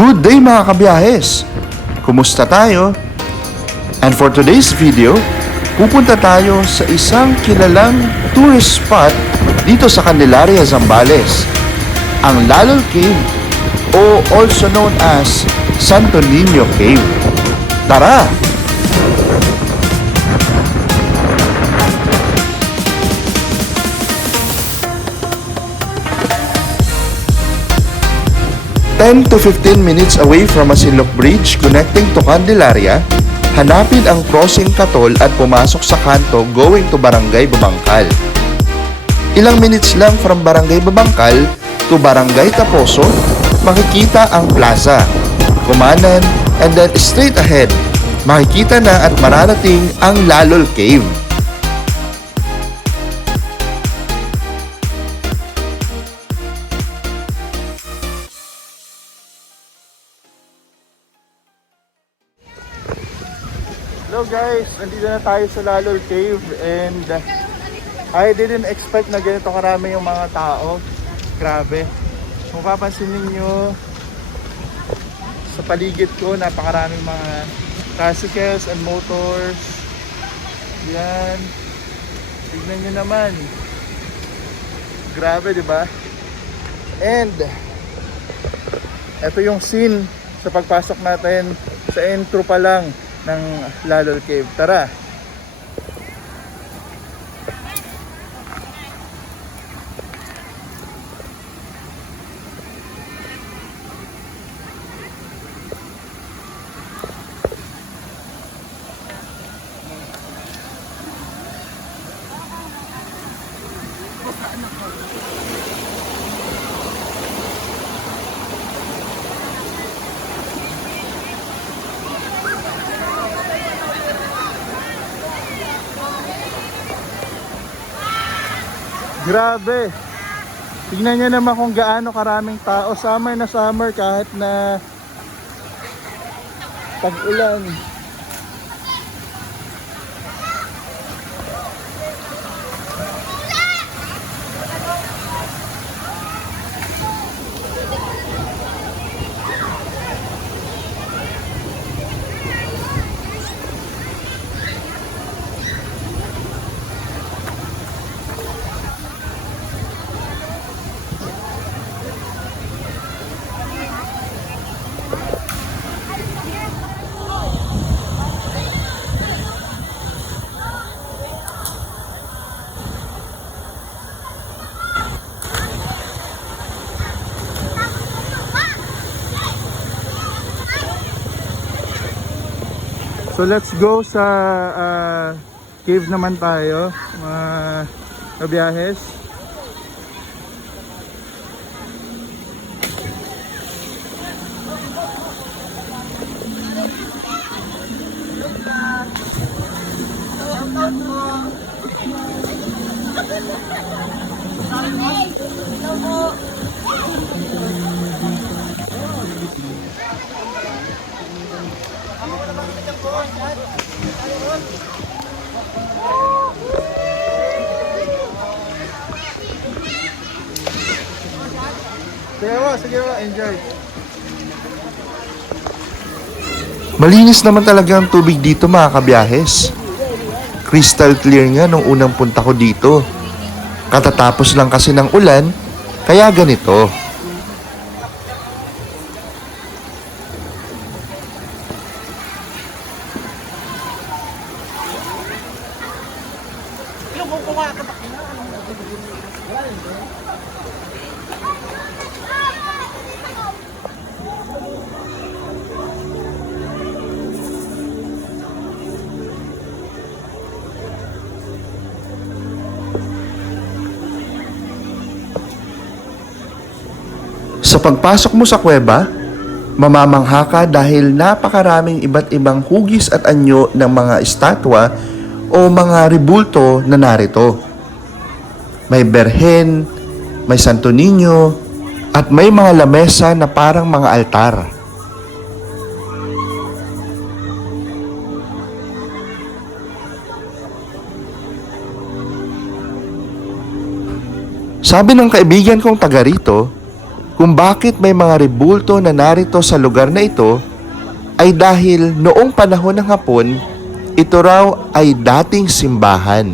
Good day mga kabiyahes! Kumusta tayo? And for today's video, pupunta tayo sa isang kilalang tourist spot dito sa Candelaria, Zambales, ang Lalol Cave o also known as Santo Niño Cave. Tara! (10 to 15 minutes away from Masinloc Bridge connecting to Candelaria), hanapin ang crossing Katol at pumasok sa kanto going to Barangay Babangkal. Ilang minutes lang from Barangay Babangkal to Barangay Taposo, makikita ang plaza, kumanan, and then straight ahead, makikita na at mararating ang Lalol Cave. Hello guys, nandito na tayo sa Lalol Cave and I didn't expect na ganito karami yung mga tao. Grabe. Kung papansin ninyo sa paligid ko, napakaraming mga tricycles and motors. Yan. Tignan nyo naman. Grabe, di ba? And ito yung scene sa pagpasok natin sa intro pa lang ng Lalol Cave. Tara! Grabe! Tignan nyo naman kung gaano karaming tao. Summer na summer kahit na tag-ulan. So let's go sa cave naman tayo, mga kabiyahes. Sige po, enjoy. Malinis naman talaga ang tubig dito mga kabiyahes. Crystal clear nga nung unang punta ko dito. Katatapos lang kasi ng ulan, kaya ganito. Sa pagpasok mo sa kuweba, mamamangha ka dahil napakaraming iba't ibang hugis at anyo ng mga estatwa o mga rebulto na narito. May berhen, may Santo Niño, at may mga lamesa na parang mga altar. Sabi ng kaibigan kong taga rito, Kung bakit may mga rebulto na narito sa lugar na ito ay dahil noong panahon ng Hapon, ito raw ay dating simbahan.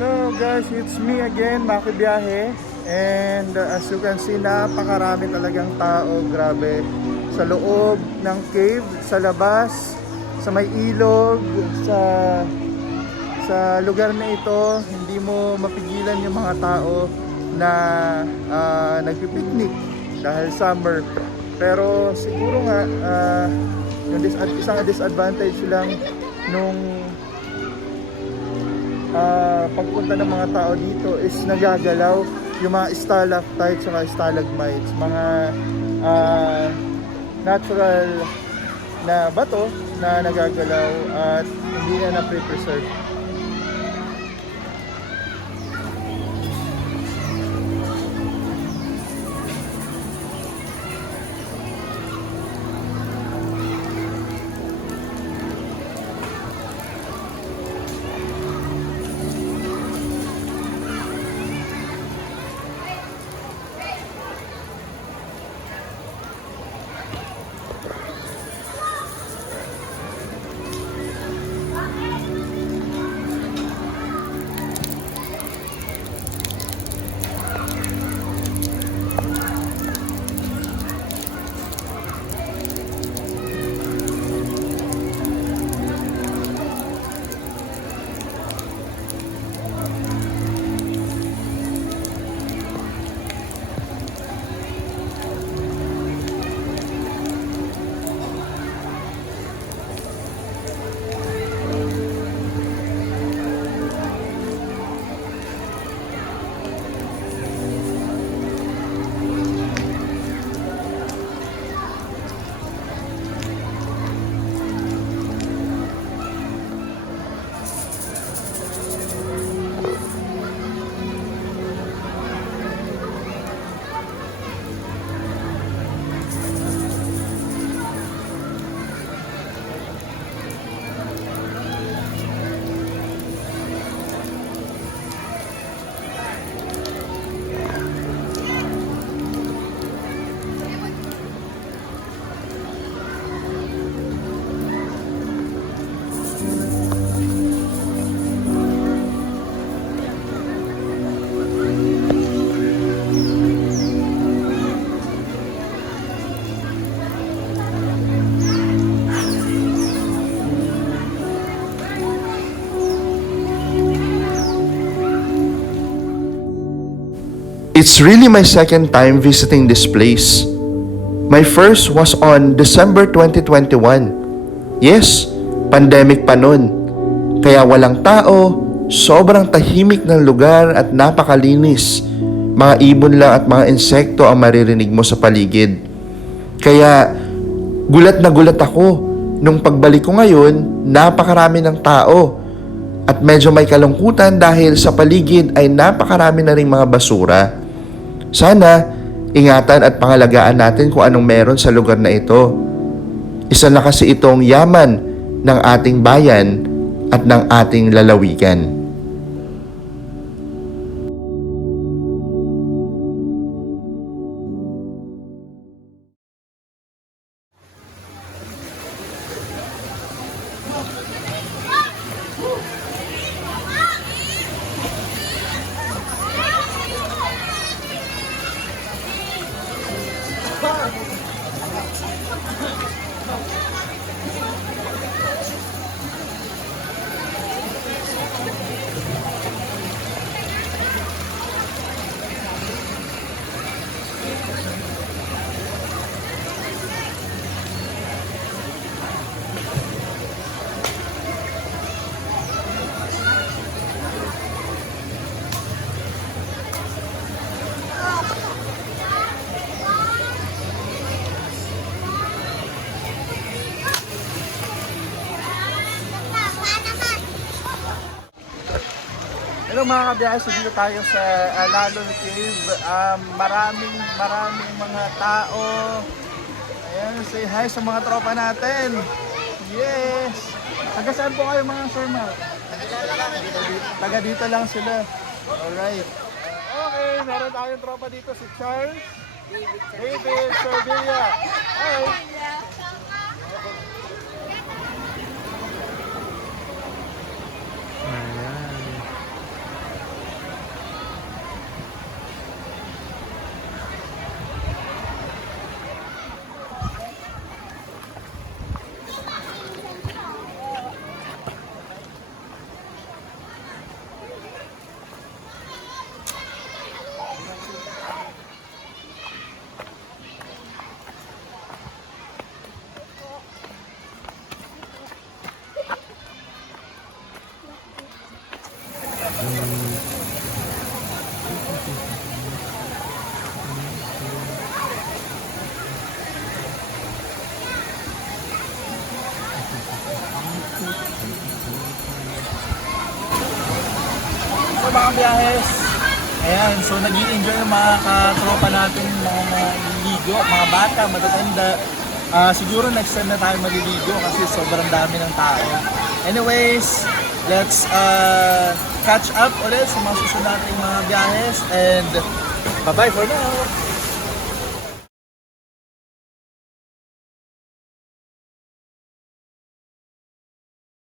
Hello guys, it's me again, Maki Biyahe. And as you can see, napakarami talagang tao, grabe. Sa loob ng cave, sa labas, sa may ilog, sa lugar na ito, hindi mo mapigilan yung mga tao na nagpipiknik dahil summer. Pero siguro nga, isang disadvantage lang nung pagpunta ng mga tao dito is nagagalaw yung mga stalactites at stalagmites, mga natural na bato na nagagalaw at hindi na na-preserve. It's really my second time visiting this place. My first was on December 2021. Yes, pandemic pa nun. Kaya walang tao, sobrang tahimik ng lugar at napakalinis. Mga ibon lang at mga insekto ang maririnig mo sa paligid. Kaya gulat na gulat ako Nung pagbalik ko ngayon, napakarami ng tao at medyo may kalungkutan dahil sa paligid ay napakarami na ring mga basura. Sana ingatan at pangalagaan natin kung anong meron sa lugar na ito. Isa na kasi itong yaman ng ating bayan at ng ating lalawigan. Hello mga kabiyahe, so dito tayo sa Lalon Cave. Maraming mga tao. Ayan, say hi sa mga tropa natin. Yes! Taga saan po kayo mga sir, Mal? Taga dito lang sila. Alright. Okay, meron tayong tropa dito, si Charles. David Sevilla. Hi! So mga biyahes, ayan, so nag-i-enjoy yung mga katropa natin, mga maliligo, mga bata, matatanda. Siguro next time na tayo maliligo kasi sobrang dami ng tao. Anyways, let's catch up ulit sa mga susunod nating mga biyahes and bye-bye for now!